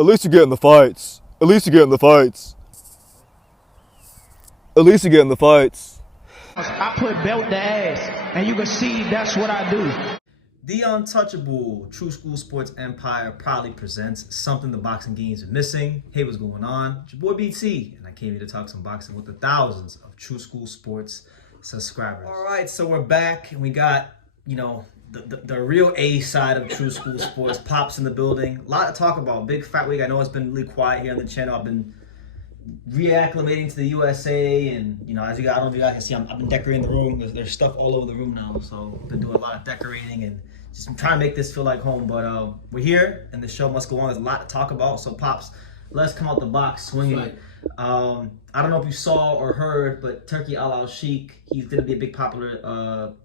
At least you get in the fights. At least you get in the fights. At least you get in the fights. I put belt to ass, and you can see that's what I do. The untouchable True School Sports Empire proudly presents something the boxing games are missing. Hey, what's going on? It's your boy BT, and I came here to talk some boxing with the thousands of True School Sports subscribers. All right, so we're back, and we got, the real A side of True School Sports. Pops in the building. A lot to talk about. Big fat week. I know it's been really quiet here on the channel. I've been reacclimating to the USA, and I don't know if you guys can see, I've been decorating the room. There's stuff all over the room now, so I've been doing a lot of decorating and just trying to make this feel like home. But we're here, and the show must go on. There's a lot to talk about. So Pops, let's come out the box swinging. Right. I don't know if you saw or heard, but Turki Alalshikh, he's gonna be a big popular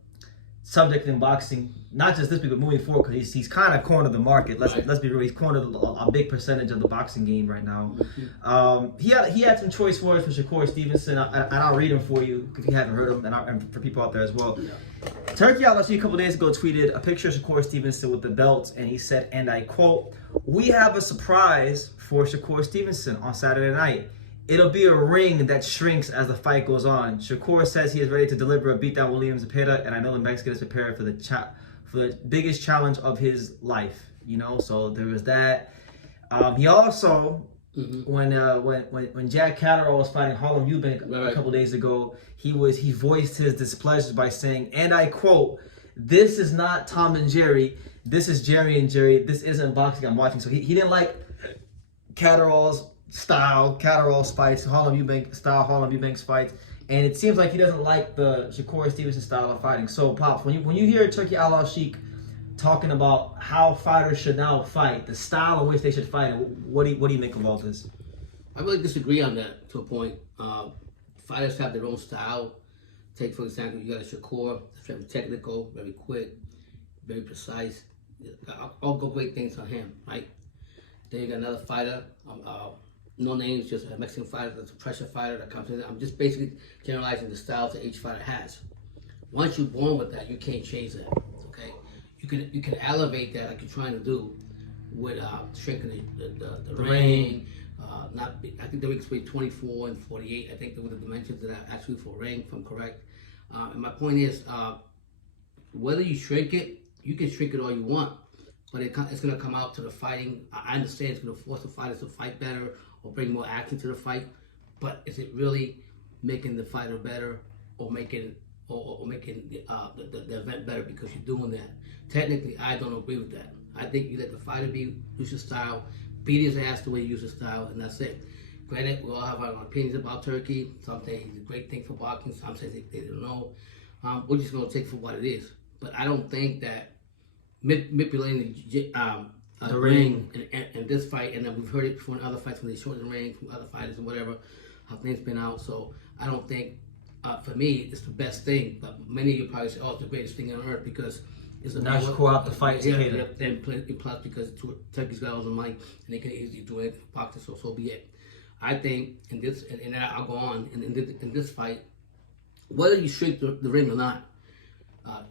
subject in boxing, not just this week, but moving forward, because he's kind of cornered the market. Let's be real, he's cornered a big percentage of the boxing game right now. He had some choice words for Shakur Stevenson, and I'll read them for you if you haven't heard them, and for people out there as well. Turki Alalshikh a couple days ago tweeted a picture of Shakur Stevenson with the belt, and he said, and I quote, "We have a surprise for Shakur Stevenson on Saturday night. It'll be a ring that shrinks as the fight goes on. Shakur says he is ready to deliver a beatdown Williams Zepeda, and I know the Mexican is prepared for the biggest challenge of his life." So there was that. He also, when Jack Catterall was fighting Harlem Eubank a couple days ago, he voiced his displeasure by saying, and I quote, "This is not Tom and Jerry. This is Jerry and Jerry. This isn't boxing I'm watching." So he didn't like Catterall's style, Catterall's fights, Harlem Eubank's fights, and it seems like he doesn't like the Shakur Stevenson style of fighting. So, Pops, when you hear Turki Alalshikh talking about how fighters should now fight, the style in which they should fight, what do you make of all this? I really disagree on that to a point. Fighters have their own style. Take, for example, you got a Shakur, that's very technical, very quick, very precise. All great things on him, right? Then you got another fighter, no names, just a Mexican fighter that's a pressure fighter that comes in. I'm just basically generalizing the styles that each fighter has. Once you're born with that, you can't change that. Okay, you can elevate that like you're trying to do with shrinking the ring. I think the ring's between 24 and 48. I think those are the dimensions that are actually for a ring, if I'm correct. And my point is, whether you shrink it, you can shrink it all you want, but it's going to come out to the fighting. I understand it's going to force the fighters to fight better or bring more action to the fight, but is it really making the fighter better or making the event better because you're doing that? Technically, I don't agree with that. I think you let the fighter use his style, beat his ass the way he uses his style, and that's it. Granted, we all have our opinions about Turki. Some say he's a great thing for boxing, some say they don't know. We're just going to take it for what it is. But I don't think that manipulating the ring and this fight, and then we've heard it from other fights when they shorten the ring from other fighters and whatever, how things been out. So I don't think, for me, it's the best thing. But many of you probably say, "Oh, it's the greatest thing on earth," because it's a nice core out the fight. And plus because Turkey's got all the money and they can easily do it for boxing. So be it. I think in this, and I'll go on in this fight, whether you shrink the ring or not,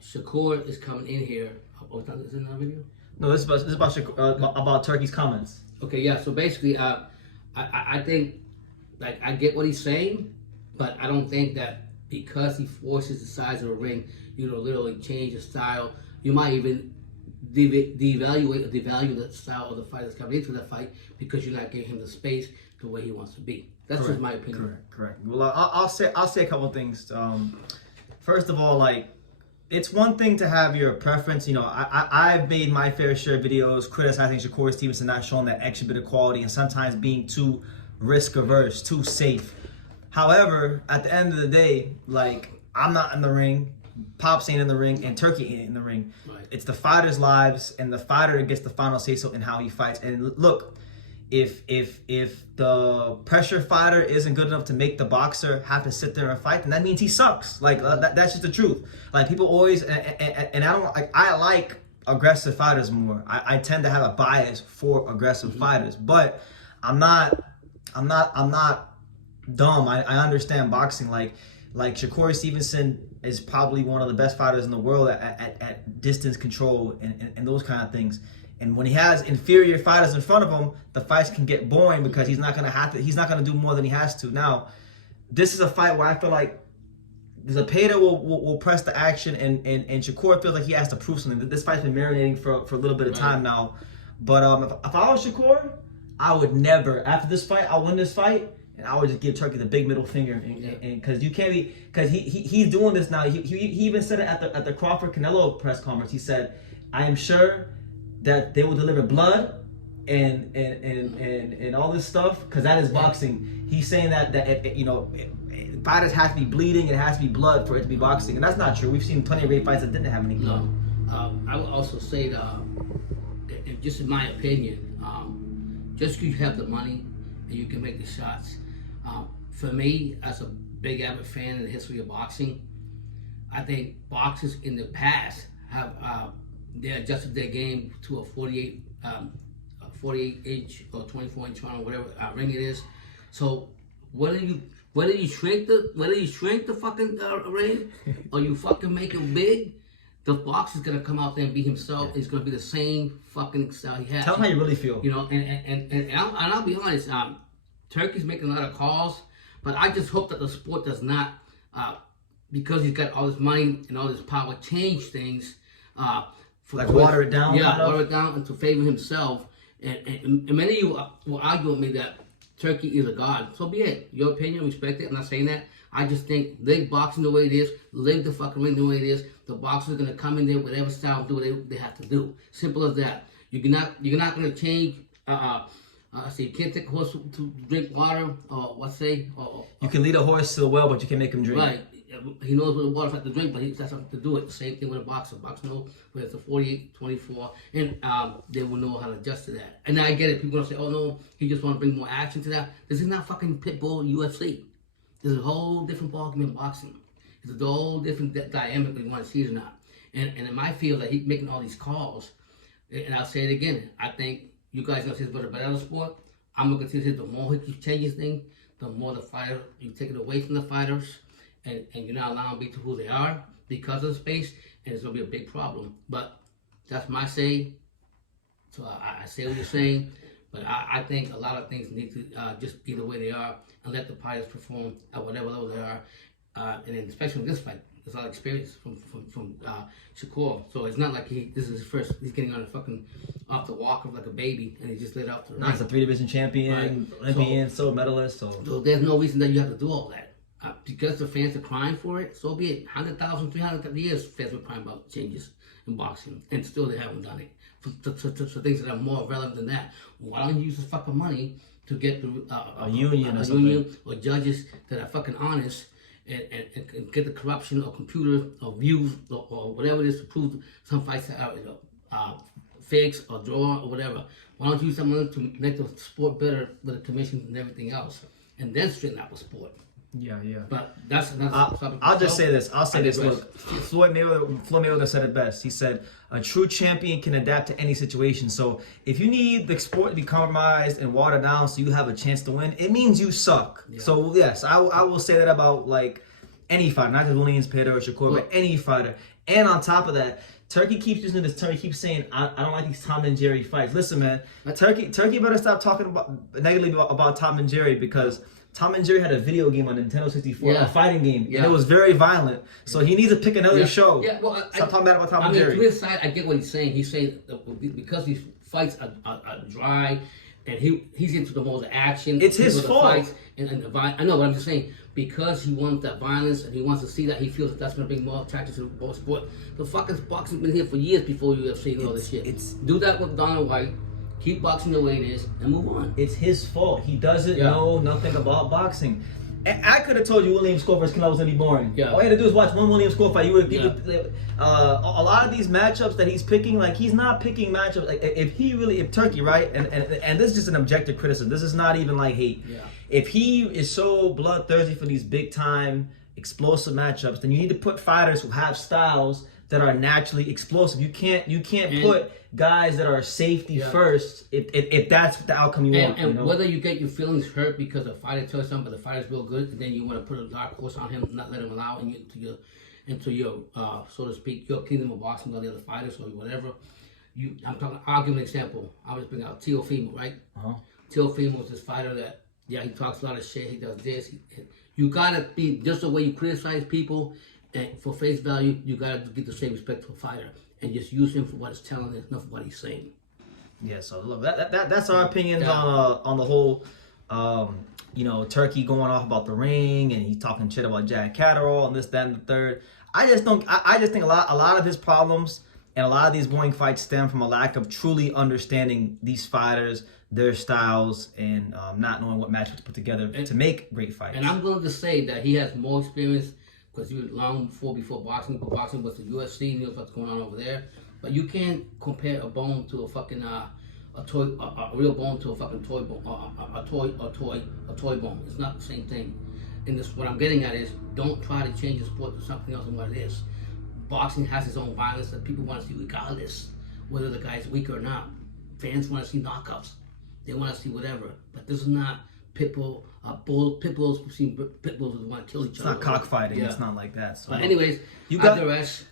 Shakur is coming in here. Oh, is it in that video? No, this is about Turki's comments. Okay, yeah. So basically, I think, like, I get what he's saying, but I don't think that because he forces the size of a ring, literally change the style. You might even devalue the style of the fight that's coming into the fight because you're not giving him the space the way he wants to be. That's just my opinion. Correct. Well, I'll say a couple of things. First of all, it's one thing to have your preference. I've made my fair share of videos criticizing Shakur Stevenson not showing that extra bit of quality and sometimes being too risk averse, too safe. However, at the end of the day, I'm not in the ring, Pops ain't in the ring, and Turki ain't in the ring. Right. It's the fighters' lives, and the fighter gets the final say so in how he fights. And look, if the pressure fighter isn't good enough to make the boxer have to sit there and fight, then that means he sucks. That's just the truth. People always, and I like aggressive fighters more. I tend to have a bias for aggressive fighters, but I'm not dumb. I understand boxing. Like Shakur Stevenson is probably one of the best fighters in the world at distance control and those kind of things. And when he has inferior fighters in front of him, the fights can get boring because he's not gonna do more than he has to. Now, this is a fight where I feel like Zepeda will press the action, and Shakur feels like he has to prove something. This fight's been marinating for a little bit of time now. But if I was Shakur, I would never, after this fight, I'll win this fight, and I would just give Turki the big middle finger, and because you can't be, because he's doing this now. He even said it at the Crawford Canelo press conference. He said, "I am sure that they will deliver blood and all this stuff because that is boxing." He's saying that fighters have to be bleeding, it has to be blood for it to be boxing, and that's not true. We've seen plenty of great fights that didn't have any blood. No, I would also say that, just in my opinion, just because you have the money and you can make the shots. For me, as a big avid fan in the history of boxing, I think boxers in the past have they adjusted their game to a 48 inch or 24-inch round or whatever ring it is. So whether you shrink the fucking ring or you fucking make it big, the boxer's gonna come out there and be himself. It's gonna be the same fucking style he has. Tell him how you really feel. You know, and I'll be honest. Turki's making a lot of calls, but I just hope that the sport does not, because he's got all this money and all this power, change things. Water it down. Yeah, water it down and to favor himself. And many of you will argue with me that Turki is a god. So be it. Your opinion, respect it. I'm not saying that. I just think live boxing the way it is, live the fucking ring the way it is. The boxers are gonna come in there whatever style, do what they have to do. Simple as that. You're not gonna change. So you can't take a horse to drink water, or you can lead a horse to the well, but you can make him drink. Right. He knows what the water's like to drink, but he has something to do it. The same thing with a boxer. Boxer knows whether it's a 48, 24, and they will know how to adjust to that. And I get it. People gonna say, "Oh no, he just want to bring more action to that." This is not fucking Pitbull UFC. This is a whole different ballgame in boxing. It's a whole different dynamic when you want to see it or not. And in my field, that he's making all these calls, and I'll say it again. I think you guys know this is a better sport. I'm gonna continue the more he keeps changing things, the more the fighter you take it away from the fighters, and you're not allowing them to be who they are because of the space, and it's gonna be a big problem. But that's my say. So I say what you're saying, but I think a lot of things need to just be the way they are and let the fighters perform at whatever level they are, and then especially in this fight. There's a lot of experience from Shakur, so it's not like this is his first. He's getting on off the walker like a baby, and he just lit out to the He's a 3-division champion, Olympian, silver medalist. So there's no reason that you have to do all that. Because the fans are crying for it, so be it. 100,000, 300 years, fans were crying about changes in boxing, and still they haven't done it. For things that are more relevant than that, why don't you use the fucking money to get a union or judges that are fucking honest? And get the corruption or computer or views or whatever it is to prove some fights are fakes or draw or whatever. Why don't you use some money to make the sport better with the commissions and everything else, and then straighten out the sport? Yeah. But that's I'll just say this. I'll say this. Look, Floyd Mayweather said it best. He said, "A true champion can adapt to any situation." So if you need the sport to be compromised and watered down so you have a chance to win, it means you suck. Yeah. So yes, I will say that about like any fighter, not just Williams, Peter, or Shakur, but any fighter. And on top of that, Turki keeps using this term. He keeps saying, I don't like these Tom and Jerry fights. Listen, man, Turki better stop talking negatively about Tom and Jerry, because Tom and Jerry had a video game on Nintendo 64, a fighting game, and it was very violent. So he needs to pick another show. Yeah, well, stop talking bad about Tom and Jerry. To his side, I get what he's saying. He's saying because these fights are dry, and he's into the most action. It's his fault. Fights and I know, but I'm just saying, because he wants that violence and he wants to see that, he feels that that's going to bring more attraction to the sport. The fucking boxing's been here for years before UFC and all this shit. Do that with Donald White. Keep boxing the way it is and move on. It's his fault. He doesn't know nothing about boxing. And I could have told you Williams score versus Canelo was going to be boring. Yeah. All you had to do is watch one Williams score fight. A lot of these matchups that he's picking, like, he's not picking matchups. Like, if Turki, right? And this is just an objective criticism. This is not even like hate. Yeah. If he is so bloodthirsty for these big time explosive matchups, then you need to put fighters who have styles that are naturally explosive. You can't put guys that are safety first if that's the outcome you want. And whether you get your feelings hurt because a fighter tells something, but the fighter's real good, and then you want to put a dark horse on him, not let him allow into your so to speak, your kingdom of boxing or the other fighters or whatever. I'm talking. I'll give an example. I was bringing out Teofimo, right? Teofimo was this fighter that, yeah, he talks a lot of shit. He does this. You gotta be just the way you criticize people, and for face value, you gotta get the same respect for a fighter, and just use him for what he's telling us, not for what he's saying. Yeah. So look, that's our opinions on the whole. Turkey going off about the ring, and he's talking shit about Jack Catterall and this, that, and the third. I just think a lot of his problems and a lot of these boring fights stem from a lack of truly understanding these fighters, their styles, and not knowing what matches to put together to make great fights. And I'm willing to say that he has more experience because he was long before boxing. But boxing was the UFC, he knows what's going on over there. But you can't compare a bone to a fucking a real bone to a fucking toy bone, a toy bone. It's not the same thing. And this, what I'm getting at is, don't try to change the sport to something else than what it is. Boxing has its own violence that people want to see regardless, whether the guy's weak or not. Fans want to see knockouts. They want to see whatever. But this is not pitbull. Pitbulls, we've seen pitbulls who want to kill each other. It's not cockfighting. Yeah. It's not like that. So, but anyways, I digress.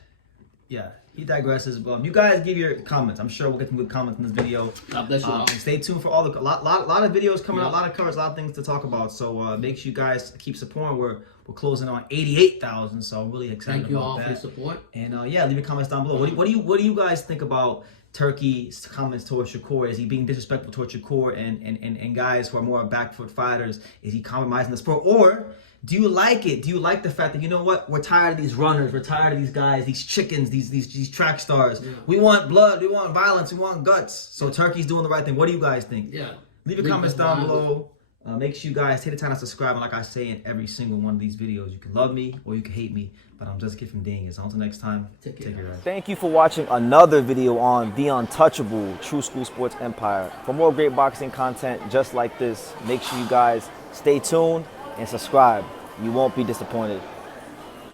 Yeah, he digresses. You guys give your comments. I'm sure we'll get some good comments in this video. God bless you all. Stay tuned for a lot of videos coming out, a lot of covers, a lot of things to talk about. So make sure you guys keep supporting. We're closing on 88,000, so I'm really excited about that. Thank you all for your support. And leave your comments down below. What do you guys think about Turkey's comments towards Shakur? Is he being disrespectful towards Shakur and guys who are more back foot fighters? Is he compromising the sport, or do you like it? Do you like the fact that, you know what, we're tired of these runners, we're tired of these guys, these chickens, these track stars. Yeah. We want blood, we want violence, we want guts. So Turkey's doing the right thing. What do you guys think? Yeah. Leave your comments down below. Make sure you guys take the time to subscribe. And like I say in every single one of these videos, you can love me or you can hate me, but I'm just a kid from Dingus. Until next time, take care, guys. Thank you for watching another video on The Untouchable True School Sports Empire. For more great boxing content just like this, make sure you guys stay tuned and subscribe. You won't be disappointed.